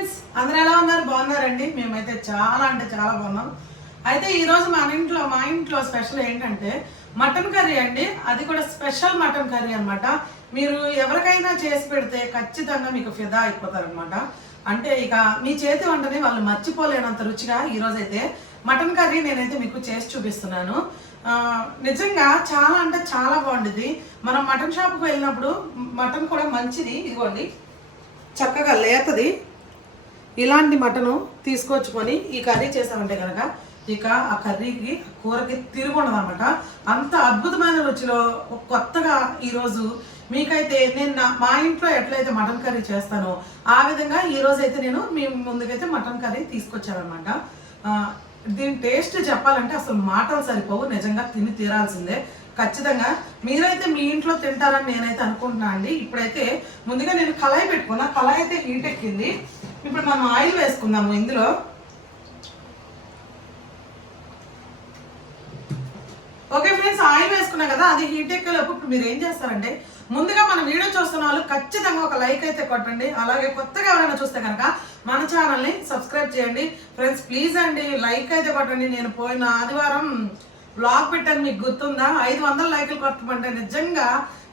Friends అందరూ ఎలా ఉన్నారు? బాగున్నారండి? మేమైతే చాలా అంటే చాలా బాగున్నాం. అయితే ఈరోజు మన ఇంట్లో మా ఇంట్లో స్పెషల్ ఏంటంటే మటన్ కర్రీ అండి. అది కూడా స్పెషల్ మటన్ కర్రీ అన్నమాట. మీరు ఎవరికైనా చేసి పెడితే ఖచ్చితంగా మీకు ఫిదా అయిపోతారనమాట అంటే ఇక మీ చేతి వంటని వాళ్ళు మర్చిపోలేనంత రుచిగా ఈరోజైతే మటన్ కర్రీ నేనైతే మీకు చేసి చూపిస్తున్నాను. నిజంగా చాలా అంటే చాలా బాగుంటుంది మనం మటన్ షాప్కి వెళ్ళినప్పుడు మటన్ కూడా మంచిది. ఇదిగోండి. చక్కగా లేతది. ఇలాంటి మటను తీసుకొచ్చుకొని ఈ కర్రీ చేసామంటే కనుక ఇక ఆ కర్రీకి కూరకి తిరుగుండదు అనమాట అంత అద్భుతమైన రుచిలో కొత్తగా ఈరోజు మీకైతే నేను నా మా ఇంట్లో ఎట్లయితే మటన్ కర్రీ చేస్తానో ఆ విధంగా ఈరోజు అయితే నేను మీ ముందుకైతే మటన్ కర్రీ తీసుకొచ్చానమాట దీని టేస్ట్ చెప్పాలంటే అసలు మాటలు సరిపోవు. నిజంగా తిని తీరాల్సిందే. ఖచ్చితంగా మీరైతే మీ ఇంట్లో తింటారని నేనైతే అనుకుంటున్నాను అండి. ఇప్పుడైతే ముందుగా నేను కళాయి పెట్టుకున్నా. కళాయి అయితే హీట్ ఎక్కింది. ఇప్పుడు మనం ఆయిల్ వేసుకుందాము ఇందులో. ఓకే ఫ్రెండ్స్ ఆయిల్ వేసుకున్నా కదా అది హీట్ ఎక్కేలోపు ఇప్పుడు మీరు ఏం చేస్తారంటే ముందుగా మన వీడియో చూస్తున్న వాళ్ళు ఖచ్చితంగా ఒక లైక్ అయితే కొట్టండి. అలాగే కొత్తగా ఎవరైనా చూస్తే కనుక మన ఛానల్ని సబ్స్క్రైబ్ చేయండి. ఫ్రెండ్స్ ప్లీజ్ అండి లైక్ అయితే కొట్టండి. నేను పోయిన ఆదివారం బ్లాగ్ పెట్టాను మీకు గుర్తుందా? ఐదు వందల లైకులు కొట్టమంటే నిజంగా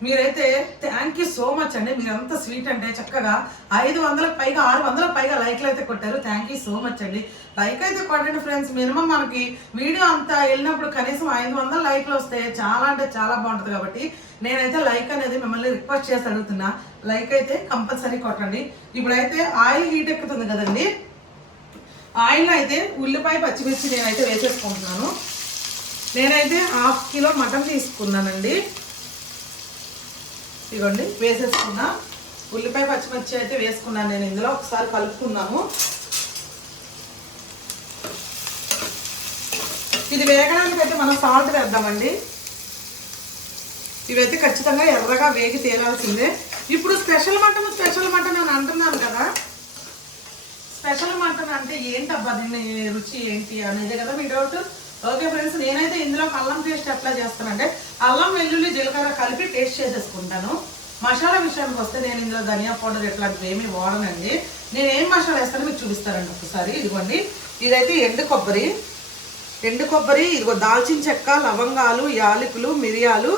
మీరైతే థ్యాంక్ యూ సో మచ్ అండి. మీరు ఎంత స్వీట్ అంటే చక్కగా ఐదు వందలకు పైగా ఆరు వందలకు పైగా లైక్లు అయితే కొట్టారు. థ్యాంక్ యూ సో మచ్ అండి. లైక్ అయితే కొట్టండి ఫ్రెండ్స్ మినిమం మనకి వీడియో అంతా వెళ్ళినప్పుడు కనీసం ఐదు వందల లైక్లు వస్తే చాలా అంటే చాలా బాగుంటుంది కాబట్టి నేనైతే లైక్ అనేది మిమ్మల్ని రిక్వెస్ట్ చేసి అడుగుతున్నా. లైక్ అయితే కంపల్సరీ కొట్టండి. ఇప్పుడైతే ఆయిల్ హీట్ ఎక్కుతుంది కదండి. ఆయిల్ అయితే ఉల్లిపాయ పచ్చిమిర్చి నేనైతే వేసేసుకుంటున్నాను. నేనైతే హాఫ్ కిలో మటన్ తీసుకున్నానండి. ఇదిగోండి వేసేసుకున్నా. ఉల్లిపాయ పచ్చిమిర్చి అయితే వేసుకున్నాను నేను ఇందులో. ఒకసారి కలుపుకున్నాము ఇది వేగడానికి అయితే మనం సాల్ట్ వేద్దామండి. ఇవైతే ఖచ్చితంగా ఎర్రగా వేగి తేలాల్సిందే. ఇప్పుడు స్పెషల్ మటన్ స్పెషల్ మటన్ అని అంటున్నాను కదా. స్పెషల్ మటన్ అంటే ఏంటబ్బా దీన్ని రుచి ఏంటి అనేది కదా మీ డౌట్. ఓకే ఫ్రెండ్స్ నేనైతే ఇందులో అల్లం పేస్ట్ ఎట్లా చేస్తానంటే అల్లం వెల్లుల్లి జీలకర్ర కలిపి టేస్ట్ చేసేసుకుంటాను. మసాలా విషయానికి వస్తే నేను ఇందులో ధనియా పౌడర్ ఇట్లాంటివి ఏమీ వాడనండి. నేను ఏం మసాలా వేస్తానో మీకు చూపిస్తానండి ఒకసారి. ఇదిగోండి ఇదైతే ఎండు కొబ్బరి. ఎండు కొబ్బరి ఇదిగో దాల్చిన చెక్క లవంగాలు యాలకులు మిరియాలు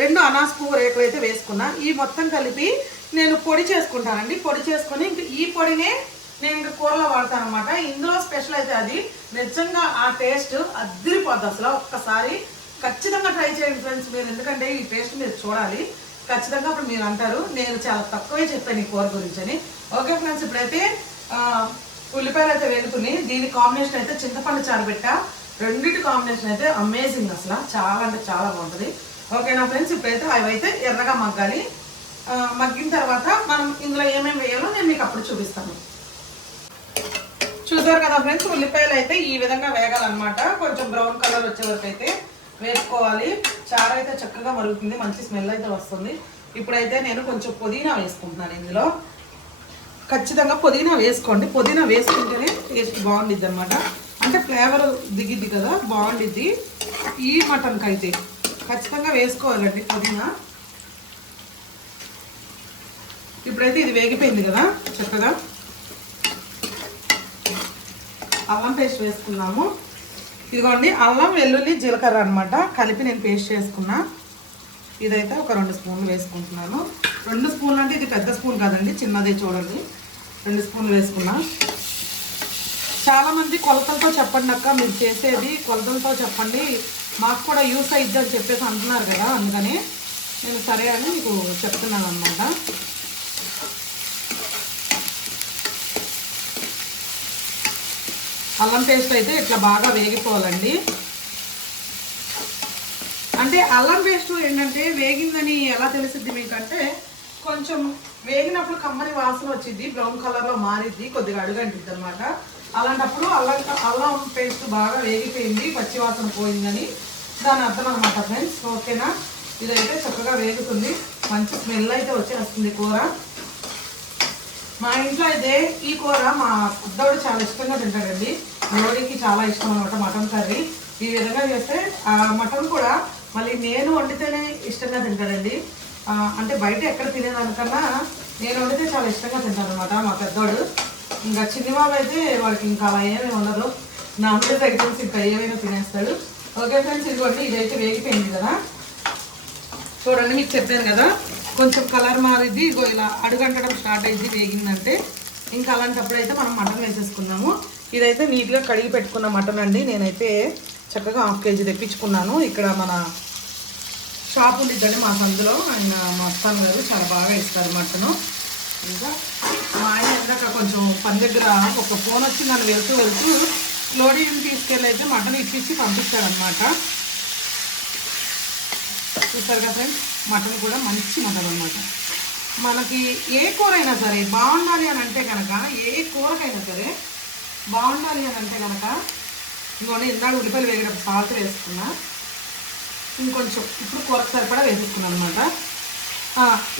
రెండు అనాస పువ్వు రేకులు అయితే వేసుకున్నా. ఈ మొత్తం కలిపి నేను పొడి చేసుకుంటానండి. పొడి చేసుకొని ఇంక ఈ పొడినే నేను ఇంకా కూరలో వాడతాను అనమాట ఇందులో స్పెషల్ అయితే అది నిజంగా ఆ టేస్ట్ అద్దరిపోద్ది అసలు. ఒక్కసారి ఖచ్చితంగా ట్రై చేయండి ఫ్రెండ్స్ మీరు. ఎందుకంటే ఈ టేస్ట్ మీరు చూడాలి. ఖచ్చితంగా అప్పుడు మీరు అంటారు. నేను చాలా తక్కువే చెప్పాను ఈ కూర గురించి అని. ఓకే ఫ్రెండ్స్ ఇప్పుడైతే ఉల్లిపాయలు అయితే వేడుకుని దీని కాంబినేషన్ అయితే చింతపండు చారు పెట్ట రెండింటి కాంబినేషన్ అయితే అమేజింగ్ అసలు. చాలా అంటే చాలా బాగుంటుంది. ఓకేనా ఫ్రెండ్స్ ఇప్పుడైతే అవి అయితే ఎర్రగా మగ్గాలి. మగ్గిన తర్వాత మనం ఇందులో ఏమేమి వేయాలో నేను మీకు అప్పుడు చూపిస్తాను. చూసారు కదా ఫ్రెండ్స్ ఉల్లిపాయలు అయితే ఈ విధంగా వేగాలన్నమాట. కొంచెం బ్రౌన్ కలర్ వచ్చే వరకు అయితే వేసుకోవాలి చారు అయితే చక్కగా మరుగుతుంది మంచి స్మెల్ అయితే వస్తుంది. ఇప్పుడైతే నేను కొంచెం పుదీనా వేసుకుంటున్నాను ఇందులో. ఖచ్చితంగా పుదీనా వేసుకోండి. పుదీనా వేసుకుంటేనే టేస్ట్ బాగుండిద్ది అనమాట అంటే ఫ్లేవర్ దిగిద్ది కదా బాగుండిద్ది. ఈ మటన్కి అయితే ఖచ్చితంగా వేసుకోవాలండి పుదీనా. ఇప్పుడైతే ఇది వేగిపోయింది కదా చక్కగా. అల్లం పేస్ట్ వేసుకున్నాము ఇదిగోండి అల్లం వెల్లుల్లి జీలకర్ర అనమాట కలిపి నేను పేస్ట్ చేసుకున్నా. ఇదైతే ఒక రెండు స్పూన్లు వేసుకుంటున్నాను. రెండు స్పూన్లు అంటే ఇది పెద్ద స్పూన్ కాదండి చిన్నదే చూడండి. రెండు స్పూన్లు వేసుకున్నా. చాలామంది కొలతలతో చెప్పండి అక్క మీరు చేసేది కొలతలతో చెప్పండి. మాకు కూడా యూస్ అయిద్ది అని చెప్పేసి అంటున్నారు కదా అందుకని నేను సరే అని మీకు చెప్తున్నాను అనమాట అల్లం పేస్ట్ అయితే ఇట్లా బాగా వేగిపోవాలండి. అంటే అల్లం పేస్ట్ ఏంటంటే వేగిందని ఎలా తెలిసిద్ది మీకంటే కొంచెం వేగినప్పుడు కమ్మని వాసన వచ్చింది బ్రౌన్ కలర్లో మారిద్ది కొద్దిగా అడుగంటిద్ది అనమాట అలాంటప్పుడు అల్లం అల్లం పేస్ట్ బాగా వేగిపోయింది పచ్చి వాసన పోయిందని దాని అర్థం అనమాట ఫ్రెండ్స్. ఓకేనా? ఇదైతే చక్కగా వేగుతుంది. మంచి స్మెల్ అయితే వచ్చేస్తుంది కూర. మా ఇంట్లో అయితే ఈ కూర మా పెద్దోడు చాలా ఇష్టంగా తింటాడండి. లోడికి చాలా ఇష్టం అనమాట మటన్ కర్రీ. ఈ విధంగా చేస్తే ఆ మటన్ కూడా మళ్ళీ నేను వండితేనే ఇష్టంగా తింటాడండి. అంటే బయట ఎక్కడ తినేదానికన్నా నేను వండితే చాలా ఇష్టంగా తింటాను అనమాట మా పెద్దోడు. ఇంకా చిన్ని అయితే వాడికి ఇంకా అలా ఏమీ ఉండదు నాన్ వెజ్ ఐటమ్స్ ఇంకా ఏమైనా తినేస్తాడు. ఓకే ఫ్రెండ్స్ ఇదిగోండి ఇదైతే వేగిపోయింది కదా. చూడండి మీకు చెప్పాను కదా కొంచెం కలర్ మారిద్ది ఇగో ఇలా అడుగంటడం స్టార్ట్ అయింది వేగిందంటే. ఇంకా అలాంటప్పుడు అయితే మనం మటన్ వేసేసుకుందాము. ఇదైతే నీట్గా కడిగి పెట్టుకున్న మటన్ అండి. నేనైతే చక్కగా హాఫ్ కేజీ తెప్పించుకున్నాను. ఇక్కడ మన షాప్ ఉండిద్దండి మా సందులో ఆయన మా అత్తాన్ గారు చాలా బాగా ఇస్తారు మటను. ఇంకా మా ఆయన ఇందాక కొంచెం పని దగ్గర ఒక ఫోన్ వచ్చి నన్ను వెళ్తూ వెళ్తూ లోడింగ్ తీసుకెళ్ళి అయితే మటన్ ఇప్పించి పంపించాడనమాట చూస్తారు కదా ఫ్రెండ్స్ మటన్ కూడా మంచి మటన్ అనమాట మనకి ఏ కూర అయినా సరే బాగుండాలి అని అంటే కనుక ఏ కూరకైనా సరే బాగుండాలి అని అంటే కనుక ఇంకోటి ఇందాక ఉల్లిపాయలు వేగిన సాల్ట్ వేసుకున్నా ఇంకొంచెం ఇప్పుడు కూరకు సరిపడా వేసేసుకున్నాను అనమాట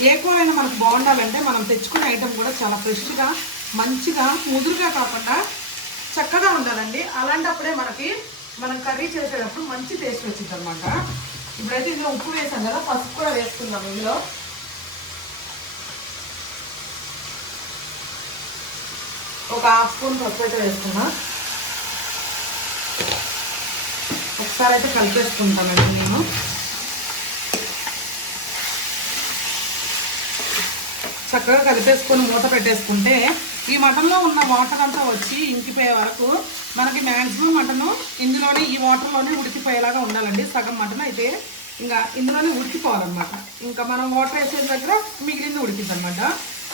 ఏ కూరైనా మనకు బాగుండాలంటే మనం తెచ్చుకునే ఐటెం కూడా చాలా ఫ్రెష్గా మంచిగా ముదురుగా కాకుండా చక్కగా ఉండాలండి. అలాంటప్పుడే మనకి మనం కర్రీ చేసేటప్పుడు మంచి టేస్ట్ వచ్చింది అనమాట ఇప్పుడైతే ఇందులో ఉప్పు వేసాం కదా పసుపు కూడా వేసుకుందాం ఇందులో. ఒక హాఫ్ స్పూన్ పసుపు అయితే వేసుకున్నా. ఒకసారి అయితే కలిపేసుకుంటానండి నేను. చక్కగా కలిపేసుకొని మూత పెట్టేసుకుంటే ఈ మటన్లో ఉన్న వాటర్ అంతా వచ్చి ఇంకిపోయే వరకు మనకి మ్యాక్సిమం మటను ఇందులోనే ఈ వాటర్లోనే ఉడికిపోయేలాగా ఉండాలండి. సగం మటన్ అయితే ఇంకా ఇందులోనే ఉడికిపోవాలన్నమాట. ఇంకా మనం వాటర్ వేసే దగ్గర మిగిలింది ఉడికిద్దనమాట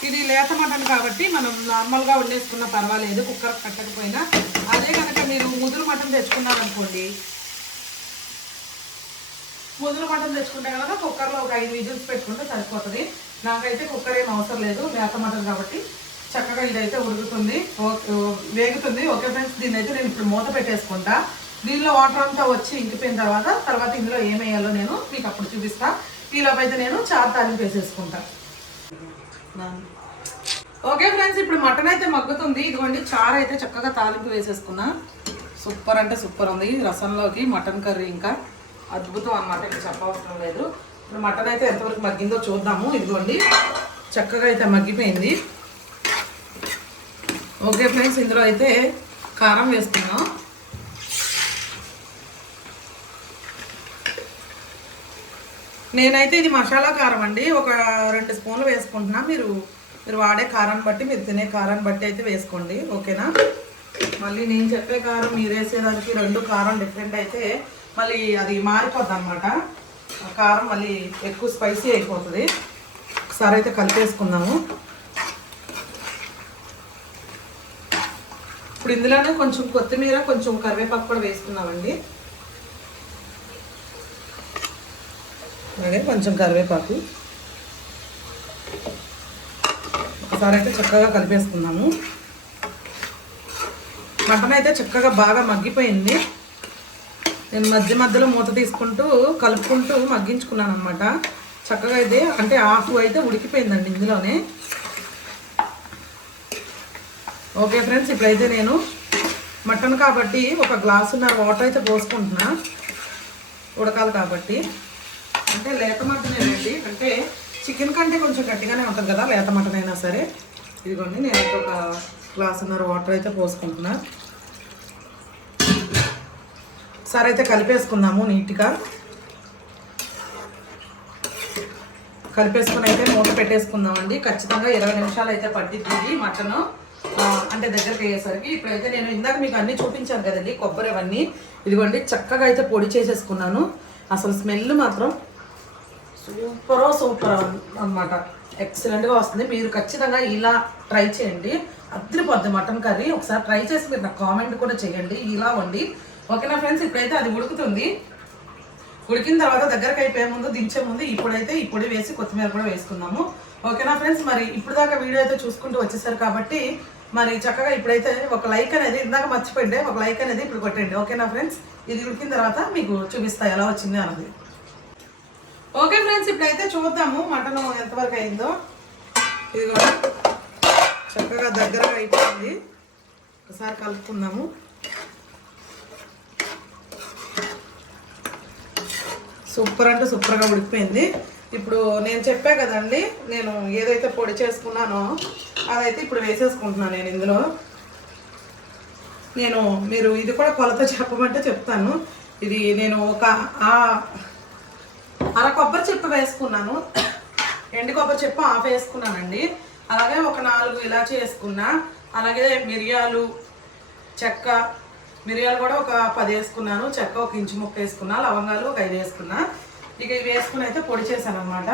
ఇది లేత మటన్ కాబట్టి మనం నార్మల్గా వండేసుకున్నా పర్వాలేదు కుక్కర్ కట్టకపోయినా. అదే కనుక మీరు ముదురు మటన్ తెచ్చుకున్నారనుకోండి ముదురు మటన్ తెచ్చుకుంటే కనుక కుక్కర్లో ఒక ఐదు విజిల్స్ పెట్టుకుంటే సరిపోతుంది. నాకైతే కుక్కర్ ఏం అవసరం లేదు లేత మటన్ కాబట్టి చక్కగా ఇదైతే ఉడుకుతుంది. వేగుతుంది. ఓకే ఫ్రెండ్స్ దీన్ని అయితే నేను ఇప్పుడు మూత పెట్టేసుకుంటా. దీనిలో వాటర్ అంతా వచ్చి ఇంకిపోయిన తర్వాత తర్వాత ఇందులో ఏం వేయాలో నేను మీకు అప్పుడు చూపిస్తా. ఈలోపు అయితే నేను చారు తాలింపు వేసేసుకుంటాను ఓకే ఫ్రెండ్స్ ఇప్పుడు మటన్ అయితే మగ్గుతుంది. ఇదిగోండి చారు అయితే చక్కగా తాలింపు వేసేసుకున్నా. సూపర్ అంటే సూపర్ ఉంది. రసంలోకి మటన్ కర్రీ ఇంకా అద్భుతం అన్నమాట. ఇంకా చెప్పవసరం లేదు. ఇప్పుడు మటన్ అయితే ఎంతవరకు మగ్గిందో చూద్దాము. ఇదిగోండి చక్కగా అయితే మగ్గిపోయింది. ఓకే ఫ్రెండ్స్ ఇందులో అయితే కారం వేస్తున్నాం నేనైతే ఇది మసాలా కారం అండి. ఒక రెండు స్పూన్లు వేసుకుంటున్నా. మీరు మీరు వాడే కారాన్ని బట్టి మీరు తినే కారాన్ని బట్టి అయితే వేసుకోండి. ఓకేనా? మళ్ళీ నేను చెప్పే కారం మీరు వేసేదానికి రెండు కారం డిఫరెంట్ అయితే మళ్ళీ అది మారిపోద్ది అనమాట కారం మళ్ళీ ఎక్కువ స్పైసీ అయిపోతుంది. ఒకసారి అయితే కలిపేసుకుందాము. ఇప్పుడు ఇందులోనే కొంచెం కొత్తిమీర కొంచెం కరివేపాకు కూడా వేసుకున్నామండి. అలాగే కొంచెం కరివేపాకు. ఒకసారి అయితే చక్కగా కలిపేసుకున్నాము మటన్ అయితే చక్కగా బాగా మగ్గిపోయింది. నేను మధ్య మధ్యలో మూత తీసుకుంటూ కలుపుకుంటూ మగ్గించుకున్నాను అనమాట చక్కగా అయితే అంటే ఆకు అయితే ఉడికిపోయిందండి ఇందులోనే. ఓకే ఫ్రెండ్స్ ఇప్పుడైతే నేను మటన్ కాబట్టి ఒక గ్లాసున్నర వాటర్ అయితే పోసుకుంటున్నా. ఉడకాలి కాబట్టి. అంటే లేత మటనేనండి అంటే చికెన్ కంటే కొంచెం గట్టిగానే ఉంటుంది కదా లేత మటన్ అయినా సరే. ఇదిగోండి నేను ఒక గ్లాసున్నర వాటర్ అయితే పోసుకుంటున్నా. సరే అయితే కలిపేసుకుందాము నీట్గా. కలిపేసుకుని అయితే మూత పెట్టేసుకుందామండి. ఖచ్చితంగా ఇరవై నిమిషాలు అయితే పట్టిద్ది మటను. అంటే దగ్గరికి అయ్యేసరికి. ఇప్పుడైతే నేను ఇందాక మీకు అన్ని చూపించాను కదండి కొబ్బరి అవన్నీ. ఇదిగోండి చక్కగా అయితే పొడి చేసేసుకున్నాను. అసలు స్మెల్ మాత్రం సూపర్ సూపర్ అనమాట ఎక్సలెంట్గా వస్తుంది. మీరు ఖచ్చితంగా ఇలా ట్రై చేయండి. అద్దరిపోద్ది మటన్ కర్రీ. ఒకసారి ట్రై చేసి మీరు నాకు కామెంట్ కూడా చేయండి. ఇలా వండి. ఓకేనా ఫ్రెండ్స్ ఇప్పుడైతే అది ఉడుకుతుంది. ఉడికిన తర్వాత దగ్గరకు అయిపోయే ముందు దించే ముందు ఇప్పుడైతే ఇప్పుడు వేసి కొత్తిమీర కూడా వేసుకుందాము. ఓకేనా ఫ్రెండ్స్ మరి ఇప్పుడు దాకా వీడియో అయితే చూసుకుంటూ వచ్చేసారు కాబట్టి మరి చక్కగా ఇప్పుడైతే ఒక లైక్ అనేది ఇందాక మర్చిపోయిండే ఒక లైక్ అనేది ఇప్పుడు కొట్టండి. ఓకేనా ఫ్రెండ్స్ ఇది ఉడికిన తర్వాత మీకు చూపిస్తా ఎలా వచ్చింది అన్నది. ఓకే ఫ్రెండ్స్ ఇప్పుడైతే చూద్దాము మటన్ ఎంతవరకు అయిందో. ఇది చక్కగా దగ్గరగా అయిపోయింది. ఒకసారి కలుపుకుందాము. సూపర్ అంటే సూపర్గా ఉడికిపోయింది. ఇప్పుడు నేను చెప్పా కదండి నేను ఏదైతే పొడి చేసుకున్నానో అదైతే ఇప్పుడు వేసేసుకుంటున్నాను నేను ఇందులో. నేను మీరు ఇది కూడా కొలత చెప్పమంటే చెప్తాను. ఇది నేను ఒక ఆ అర కొబ్బరి చెప్పు వేసుకున్నాను. ఎండు కొబ్బరి చెప్పు ఆఫ్ వేసుకున్నానండి. అలాగే ఒక నాలుగు ఇలాచి వేసుకున్నా. అలాగే మిరియాలు చెక్క మిరియాలు కూడా ఒక పది వేసుకున్నాను. చెక్క ఒక ఇంచు ముక్క వేసుకున్నా. లవంగాలు ఒక ఐదు వేసుకున్నా. ఇక ఇవి వేసుకుని అయితే పొడి చేశాను అనమాట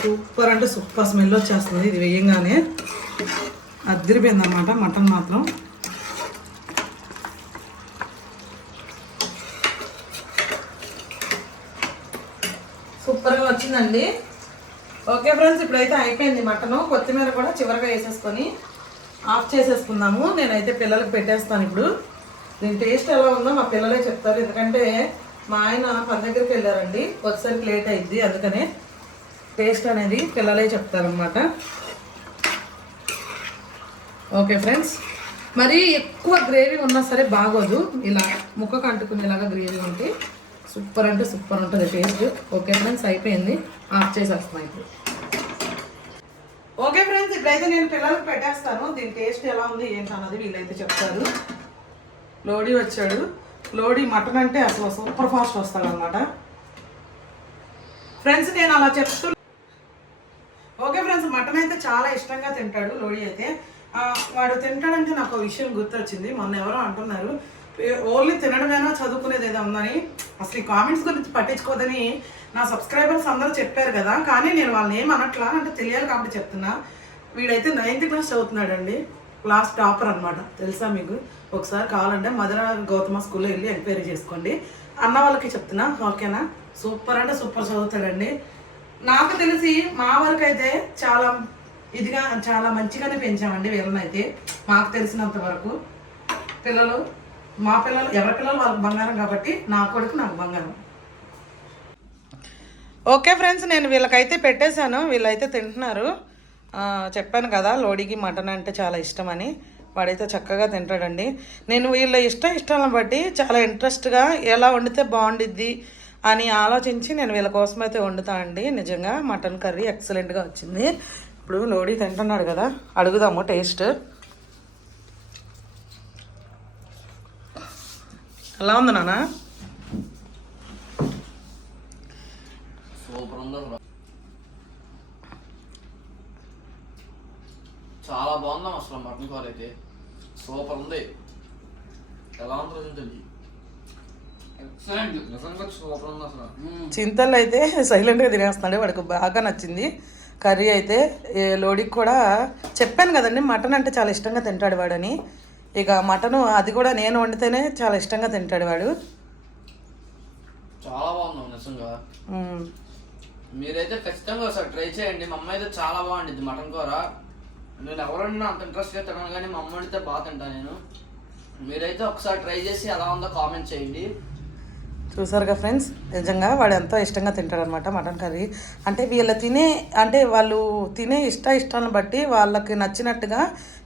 సూపర్ అంటే సూపర్ స్మెల్ వచ్చేస్తుంది. ఇది వేయంగానే అద్దరిపోయింది అనమాట మటన్ మాత్రం. సూపర్గా ఓకే ఫ్రెండ్స్ ఇప్పుడైతే అయిపోయింది మటను. కొత్తిమీర కూడా చివరిగా వేసేసుకొని ఆఫ్ చేసేసుకుందాము. నేనైతే పిల్లలకు పెట్టేస్తాను ఇప్పుడు. దీని టేస్ట్ ఎలా ఉందో మా పిల్లలే చెప్తారు. ఎందుకంటే మా ఆయన పని దగ్గరికి వెళ్ళారండి. వచ్చేసరికి లేట్ అయింది అందుకనే టేస్ట్ అనేది పిల్లలే చెప్తారనమాట ఓకే ఫ్రెండ్స్ మరి ఎక్కువ గ్రేవీ ఉన్నా సరే బాగోదు. ఇలా ముక్కకు అంటుకునేలాగా గ్రేవీ ఉంటే. సూపర్ అంటే సూపర్ ఉంటుంది టేస్ట్. ఓకే ఫ్రెండ్స్ అయిపోయింది. ఆఫ్ చేసేస్తాం ఇప్పుడు. ఓకే ఫ్రెండ్స్ ఇప్పుడైతే నేను పిల్లలకు పెట్టేస్తాను. దీని టేస్ట్ ఎలా ఉంది ఏంటన్నది వీళ్ళైతే చెప్తారు. లోడీ వచ్చాడు. లోడీ మటన్ అంటే అసలు సూపర్ ఫాస్ట్ వస్తాడు అనమాట ఫ్రెండ్స్ నేను అలా చెప్తూ ఓకే ఫ్రెండ్స్ మటన్ అయితే చాలా ఇష్టంగా తింటాడు లోడి అయితే. వాడు తింటాడంటే నాకు ఒక విషయం గుర్తొచ్చింది. మొన్న ఎవరో అంటున్నారు ఓన్లీ తినడమేనా చదువుకునేది ఏదో ఉందని. అసలు ఈ కామెంట్స్ గురించి పట్టించుకోదని నా సబ్స్క్రైబర్స్ అందరూ చెప్పారు కదా కానీ నేను వాళ్ళని ఏం అనట్లా అంటే తెలియాలి కాబట్టి చెప్తున్నా. వీడైతే నైన్త్ క్లాస్ చదువుతున్నాడండి. క్లాస్ టాపర్ అన్నమాట. తెలుసా మీకు? ఒకసారి కావాలంటే మదన గౌతమ స్కూల్లో వెళ్ళి ఎంక్వైరీ చేసుకోండి. అన్న వాళ్ళకి చెప్తున్నా ఓకేనా? సూపర్ అంటే సూపర్ చదువుతాడండి. నాకు తెలిసి మా వరకు అయితే చాలా ఇదిగా చాలా మంచిగానే పెంచామండి వీళ్ళనైతే. మాకు తెలిసినంత వరకు. పిల్లలు మా పిల్లలు ఎవరి పిల్లలు వాళ్ళకి బంగారం కాబట్టి నా కొడుకు నాకు బంగారం. ఓకే ఫ్రెండ్స్ నేను వీళ్ళకైతే పెట్టేశాను. వీళ్ళైతే తింటున్నారు. చెప్పాను కదా లోడికి మటన్ అంటే చాలా ఇష్టమని. వాడైతే చక్కగా తింటాడండి. నేను వీళ్ళ ఇష్టం ఇష్టాలను బట్టి చాలా ఇంట్రెస్ట్గా ఎలా వండితే బాగుండిద్ది అని ఆలోచించి నేను వీళ్ళ కోసం అయితే వండుతా అండి. నిజంగా మటన్ కర్రీ ఎక్సలెంట్గా వచ్చింది. ఇప్పుడు లోడీ తింటున్నాడు కదా అడుగుదాము టేస్ట్. ఎలా ఉంది నాన్న? సూపర్ ఉంది చాలా బాగుందాం అసలు మటన్ కూర అయితే. సూపర్ ఉంది. ఎలా ఉందో తెలియదు మ్మ్. చింతలు అయితే సైలెంట్గా తినేస్తున్నాడు. వాడికి బాగా నచ్చింది. కర్రీ అయితే లోడికి కూడా చెప్పాను కదండి. మటన్ అంటే చాలా ఇష్టంగా తింటాడు వాడని. ఇక మటన్ అది కూడా నేను వండితేనే చాలా ఇష్టంగా తింటాడు వాడు. చాలా బాగుందాం నిజంగా. మీరైతే ఖచ్చితంగా ఒకసారి ట్రై చేయండి. మా అమ్మ అయితే చాలా బాగుండిద్ది మటన్ కూర. నేను ఎవరన్నా అంత ఇంట్రెస్ట్గా తినను కానీ మా అమ్మ వండితే బాగా తింటా నేను. మీరైతే ఒకసారి ట్రై చేసి ఎలా ఉందో కామెంట్ చేయండి. చూసారుగా ఫ్రెండ్స్? నిజంగా వాడు ఎంతో ఇష్టంగా తింటాడనమాట మటన్ కర్రీ. అంటే వీళ్ళ తినే అంటే వాళ్ళు తినే ఇష్ట ఇష్టాలను బట్టి వాళ్ళకి నచ్చినట్టుగా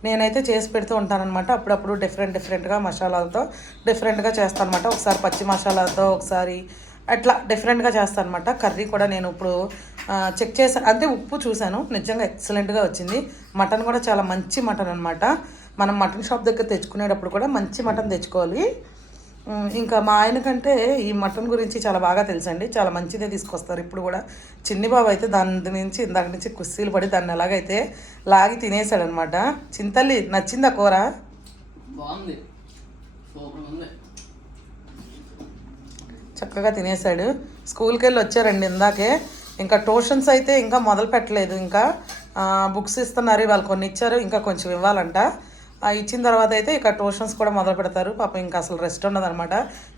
నేనైతే చేసి పెడుతూ ఉంటానన్నమాట. అప్పుడప్పుడు డిఫరెంట్ డిఫరెంట్గా మసాలాలతో డిఫరెంట్గా చేస్తాను అనమాట ఒకసారి పచ్చి మసాలాతో ఒకసారి అట్లా డిఫరెంట్గా చేస్తాను అనమాట కర్రీ కూడా నేను ఇప్పుడు చెక్ చేశాను అంటే ఉప్పు చూశాను. నిజంగా ఎక్సలెంట్గా వచ్చింది. మటన్ కూడా చాలా మంచి మటన్ అనమాట మనం మటన్ షాప్ దగ్గర తెచ్చుకునేటప్పుడు కూడా మంచి మటన్ తెచ్చుకోవాలి. ఇంకా మా ఆయన కంటే ఈ మటన్ గురించి చాలా బాగా తెలుసండి. చాలా మంచిదే తీసుకొస్తారు. ఇప్పుడు కూడా చిన్ని బాబు అయితే దాని నుంచి ఇందాక నుంచి కుస్తీలు పడి దాన్ని ఎలాగైతే లాగి తినేసాడనమాట చింతల్లి నచ్చిందా కూర? బాగుంది. చక్కగా తినేసాడు స్కూల్కి వెళ్ళి వచ్చారండి ఇందాకే. ఇంకా ట్యూషన్స్ అయితే ఇంకా మొదలు పెట్టలేదు. ఇంకా బుక్స్ ఇస్తున్నారు. వాళ్ళు కొన్ని ఇచ్చారు ఇంకా కొంచెం ఇవ్వాలంట. ఇచ్చిన తర్వాత అయితే ఇక ట్యూషన్స్ కూడా మొదలు పెడతారు. పాపం ఇంకా అసలు రెస్ట్ ఉండదు అనమాట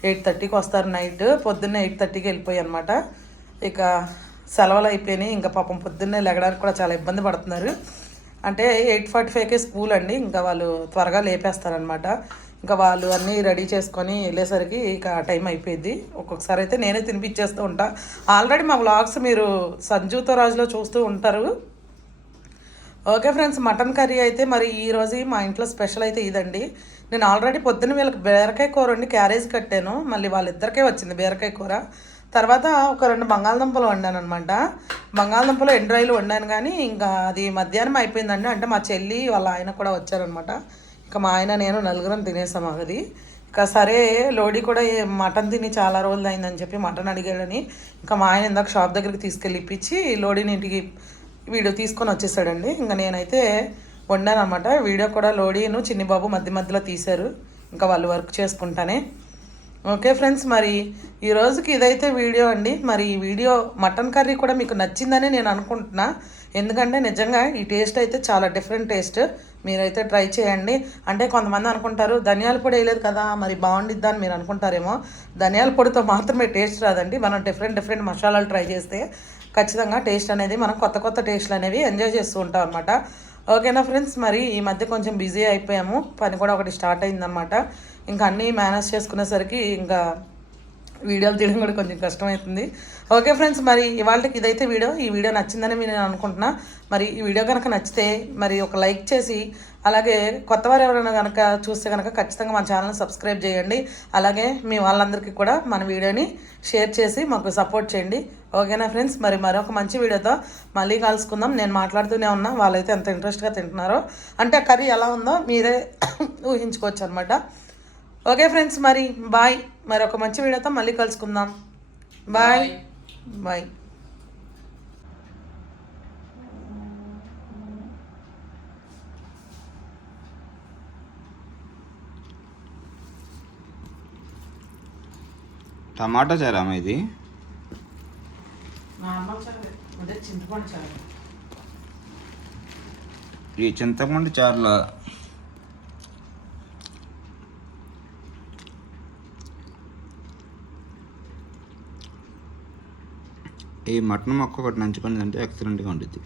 ఎయిట్ థర్టీకి వస్తారు నైట్. పొద్దున్నే ఎయిట్ థర్టీకి వెళ్ళిపోయి అనమాట ఇక సెలవులు అయిపోయినాయి. ఇంకా పాపం పొద్దున్నే లెగడానికి కూడా చాలా ఇబ్బంది పడుతున్నారు. అంటే ఎయిట్ ఫార్టీ ఫైవ్కే స్కూల్ అండి. ఇంకా వాళ్ళు త్వరగా లేపేస్తారనమాట ఇంకా వాళ్ళు అన్నీ రెడీ చేసుకొని వెళ్ళేసరికి ఇక టైం అయిపోయింది. ఒక్కొక్కసారి అయితే నేనే తినిపించేస్తూ ఉంటా. ఆల్రెడీ మా వ్లాగ్స్ మీరు సంజూతో రాజులో చూస్తూ ఉంటారు. ఓకే ఫ్రెండ్స్ మటన్ కర్రీ అయితే మరి ఈరోజు మా ఇంట్లో స్పెషల్ అయితే ఇదండి. నేను ఆల్రెడీ పొద్దున్న వీళ్ళకి బీరకాయ కూర వండి క్యారేజ్ కట్టాను. మళ్ళీ వాళ్ళిద్దరికే వచ్చింది బీరకాయ కూర. తర్వాత ఒక రెండు బంగాళదుంపలు వండాను అనమాట బంగాళదుంపలు ఎండ్రాయిలు వండాను కానీ ఇంకా అది మధ్యాహ్నం అయిపోయిందండి. అంటే మా చెల్లి వాళ్ళ ఆయన కూడా వచ్చారనమాట ఇంకా మా ఆయన నేను నలుగురం తినేసాం అది ఇంకా సరే లోడీ కూడా మటన్ తిని చాలా రోజులు అయిందని చెప్పి మటన్ అడిగాడని. ఇంకా మా ఆయన ఇందాక షాప్ దగ్గరికి తీసుకెళ్ళి ఇప్పించి లోడీని ఇంటికి వీడియో తీసుకొని వచ్చేసాడండి. ఇంకా నేనైతే వండాను వీడియో కూడా లోడీను చిన్ని బాబు మధ్య మధ్యలో తీశారు. ఇంకా వాళ్ళు వర్క్ చేసుకుంటానే. ఓకే ఫ్రెండ్స్ మరి ఈ రోజుకి ఇదైతే వీడియో అండి. మరి ఈ వీడియో మటన్ కర్రీ కూడా మీకు నచ్చిందని నేను అనుకుంటున్నా. ఎందుకంటే నిజంగా ఈ టేస్ట్ అయితే చాలా డిఫరెంట్ టేస్ట్. మీరైతే ట్రై చేయండి. అంటే కొంతమంది అనుకుంటారు ధనియాల పొడి వేయలేదు కదా మరి బాగుండిద్దా అని మీరు అనుకుంటారేమో. ధనియాల పొడితో మాత్రమే టేస్ట్ రాదండి. మనం డిఫరెంట్ డిఫరెంట్ మసాలాలు ట్రై చేస్తే ఖచ్చితంగా టేస్ట్ అనేది మనం కొత్త కొత్త టేస్ట్లు అనేవి ఎంజాయ్ చేస్తూ ఉంటాం అనమాట ఓకేనా ఫ్రెండ్స్? మరి ఈ మధ్య కొంచెం బిజీ అయిపోయాము. పని కూడా ఒకటి స్టార్ట్ అయిందనమాట ఇంకా అన్నీ మేనేజ్ చేసుకునేసరికి ఇంకా వీడియోలు తీయడం కూడా కొంచెం కష్టమవుతుంది ఓకే ఫ్రెండ్స్ మరి ఇవాళకి ఇదైతే వీడియో. ఈ వీడియో నచ్చిందని నేను అనుకుంటున్నా. మరి ఈ వీడియో కనుక నచ్చితే మరి ఒక లైక్ చేసి అలాగే కొత్త వారు ఎవరైనా కనుక చూస్తే కనుక ఖచ్చితంగా మన ఛానల్ని సబ్స్క్రైబ్ చేయండి. అలాగే మీ వాళ్ళందరికీ కూడా మన వీడియోని షేర్ చేసి మాకు సపోర్ట్ చేయండి. ఓకేనా ఫ్రెండ్స్? మరి మరొక మంచి వీడియోతో మళ్ళీ కలుసుకుందాం. నేను మాట్లాడుతూనే ఉన్నా. వాళ్ళైతే ఎంత ఇంట్రెస్ట్గా తింటున్నారో. అంటే ఆ కర్రీ ఎలా ఉందో మీరే ఊహించుకోవచ్చు అనమాట ఓకే ఫ్రెండ్స్ మరి బాయ్. మరి ఒక మంచి వీడియోతో మళ్ళీ కలుసుకుందాం. బాయ్ బాయ్ టమాటా ఇది? చారు అదే చింతపండు చారు. ఈ చింతపండు చారులో ఈ మటన్ మొక్క ఒకటి నంచుకొని తింటే ఎక్సలెంట్గా ఉంటుంది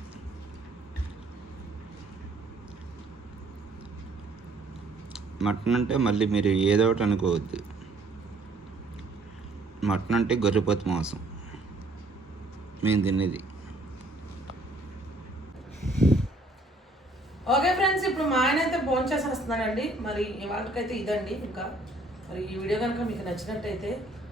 మటన్ అంటే మళ్ళీ మీరు ఏదో ఒకటి అనుకోవద్దు. మటన్ అంటే గొర్రెపోతు మాంసం. మేము తినేది. ఓకే ఫ్రెండ్స్ ఇప్పుడు మా ఆయన అయితే ఫోన్ చేసేస్తున్నానండి మరి ఇవాళకైతే ఇదండి ఇంకా. మరి ఈ వీడియో కనుక మీకు నచ్చినట్టయితే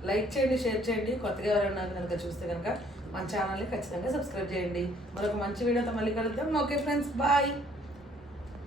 లైక్ చేయండి షేర్ చేయండి. కొత్తగా ఎవరైనా కనుక చూస్తే కనుక మన ఛానల్ని ఖచ్చితంగా సబ్స్క్రైబ్ చేయండి. మరొక మంచి వీడియోతో మళ్ళీ కలుద్దాం. Okay friends bye